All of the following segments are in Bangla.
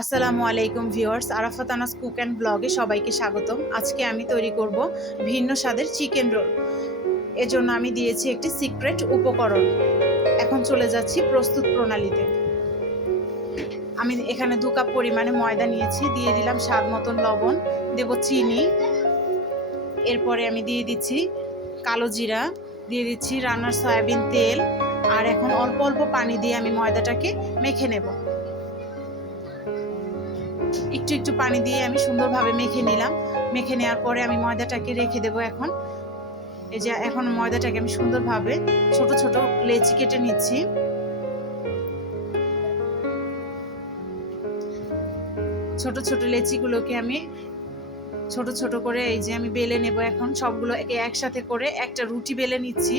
আসসালামু আলাইকুম viewers, Arafat Anas cook and ব্লগে সবাইকে স্বাগতম। আজকে আমি তৈরি করব ভিন্ন স্বাদের চিকেন রোল। এজন্য আমি দিয়েছি একটি সিক্রেট উপকরণ। এখন চলে যাচ্ছি প্রস্তুত প্রণালীতে। আমি এখানে দু কাপ পরিমাণে ময়দা নিয়েছি, দিয়ে দিলাম স্বাদ মতন লবণ, দেব চিনি। এরপরে আমি দিয়ে দিচ্ছি কালো জিরা, দিয়ে দিচ্ছি রান্নার সয়াবিন তেল, আর এখন অল্প অল্প পানি দিয়ে আমি ময়দাটাকে মেখে নেব। একটু একটু পানি দিয়ে আমি সুন্দরভাবে মেখে নিলাম। মেখে নেওয়ার পরে আমি ময়দাটাকে রেখে দেব এখন। এই যে এখন ময়দাটাকে আমি সুন্দরভাবে ছোট ছোট লেচি কেটে নিচ্ছি। ছোট ছোট লেচিগুলোকে আমি ছোট ছোট করে এই যে আমি বেলে নেব এখন। সবগুলো একে একসাথে করে একটা রুটি বেলে নিচ্ছি।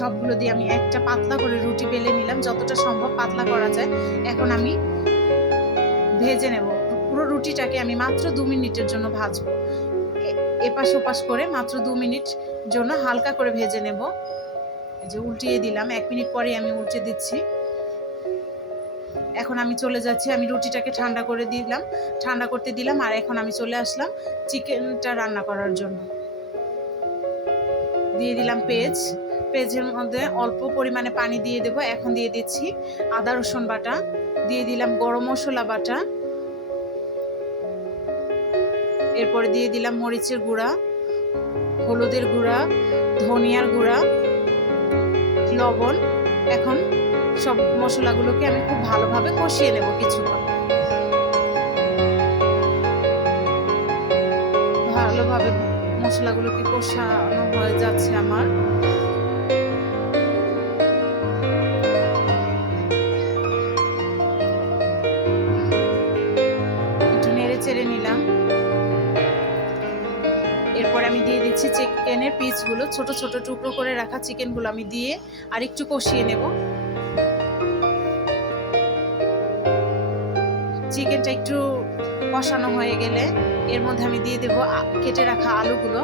সবগুলো দিয়ে আমি একটা পাতলা করে রুটি বেলে নিলাম, যতটা সম্ভব পাতলা করা যায়। এখন আমি ভেজে নেব। পুরো রুটিটাকে আমি মাত্র দু মিনিটের জন্য ভাজবো। এপাশ ওপাশ করে মাত্র দু মিনিট জন্য হালকা করে ভেজে নেব। যে উল্টিয়ে দিলাম, এক মিনিট পরেই আমি উল্টে দিচ্ছি। এখন আমি চলে যাচ্ছি, আমি রুটিটাকে ঠান্ডা করে দিলাম। ঠান্ডা করতে দিলাম, আর এখন আমি চলে আসলাম চিকেনটা রান্না করার জন্য। দিয়ে দিলাম পেঁয়াজ। পেঁয়াজের মধ্যে অল্প পরিমাণে পানি দিয়ে দেব। এখন দিয়ে দিচ্ছি আদা, রসুন বাটা। দিয়ে দিলাম গরম মশলা বাটা। এরপরে দিয়ে দিলাম মরিচের গুঁড়া, হলুদের গুঁড়া, ধনিয়ার গুঁড়া, লবণ। এখন সব মশলাগুলোকে আমি খুব ভালোভাবে কষিয়ে নেব কিছুক্ষণ। ভালোভাবে মশলাগুলোকে কষানো হয়ে যাচ্ছে আমার। এরপর আমি দিয়ে দিচ্ছি চিকেনের পিসগুলো। ছোট ছোট টুকরো করে রাখা চিকেনগুলো আমি দিয়ে আর একটু কষিয়ে নেব। চিকেনটা একটু কষানো হয়ে গেলে এর মধ্যে আমি দিয়ে দেব কেটে রাখা আলুগুলো।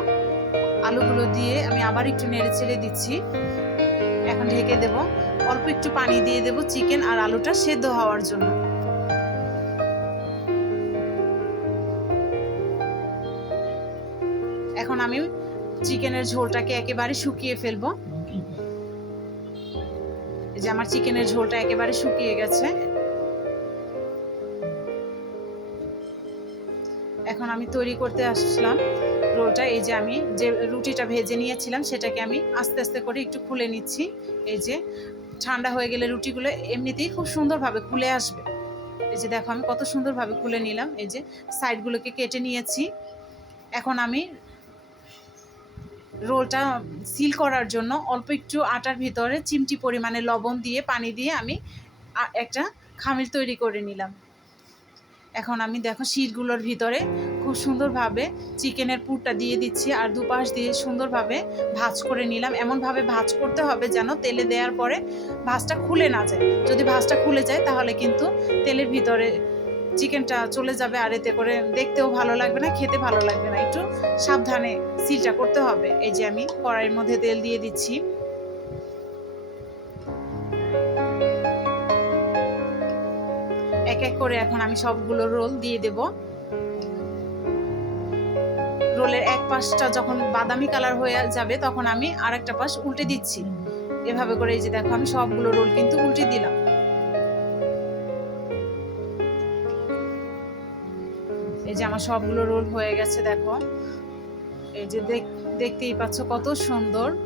আলুগুলো দিয়ে আমি আবার একটু নেড়ে চেড়ে দিচ্ছি। এখন ঢেকে দেব। অল্প একটু পানি দিয়ে দেব চিকেন আর আলুটা সেদ্ধ হওয়ার জন্য। এখন আমি চিকেনের ঝোলটাকে একেবারে শুকিয়ে ফেলব। এই যে আমার চিকেনের ঝোলটা একেবারে শুকিয়ে গেছে। এখন আমি তৈরি করতে আসলাম রোলটা। এই যে আমি যে রুটিটা ভেজে নিয়েছিলাম সেটাকে আমি আস্তে আস্তে করে একটু খুলে নিচ্ছি। এই যে ঠান্ডা হয়ে গেলে রুটিগুলো এমনিতেই খুব সুন্দরভাবে খুলে আসবে। এই যে দেখো আমি কত সুন্দরভাবে খুলে নিলাম। এই যে সাইডগুলোকে কেটে নিয়েছি। এখন আমি রোলটা সিল করার জন্য অল্প একটু আটার ভিতরে চিমটি পরিমাণে লবণ দিয়ে, পানি দিয়ে আমি একটা খামির তৈরি করে নিলাম। এখন আমি দেখো শিরগুলোর ভিতরে খুব সুন্দরভাবে চিকেনের পুরটা দিয়ে দিচ্ছি আর দুপাশ দিয়ে সুন্দরভাবে ভাজ করে নিলাম। এমনভাবে ভাজ করতে হবে যেন তেলে দেওয়ার পরে ভাজটা খুলে না যায়। যদি ভাজটা খুলে যায় তাহলে কিন্তু তেলের ভিতরে চিকেনটা চলে যাবে আর এতে করে। দেখতেও ভালো লাগবে না, খেতে ভালো লাগবে না। একটু সাবধানে সিলটা করতে হবে। এই যে আমি কড়াইয়ের মধ্যে তেল দিয়ে দিচ্ছি। এক এক করে এখন আমি সবগুলো রোল দিয়ে দেব। রোলের এক পাশটা যখন বাদামি কালার হয়ে যাবে, তখন আমি আর একটা পাশ উল্টে দিচ্ছি। এভাবে করে এই যে দেখো, আমি সবগুলো রোল কিন্তু উল্টে দিলাম। এই যে আমার সবগুলো রোল হয়ে গেছে, দেখো। এই যে দেখ- দেখতেই পাচ্ছ কত সুন্দর।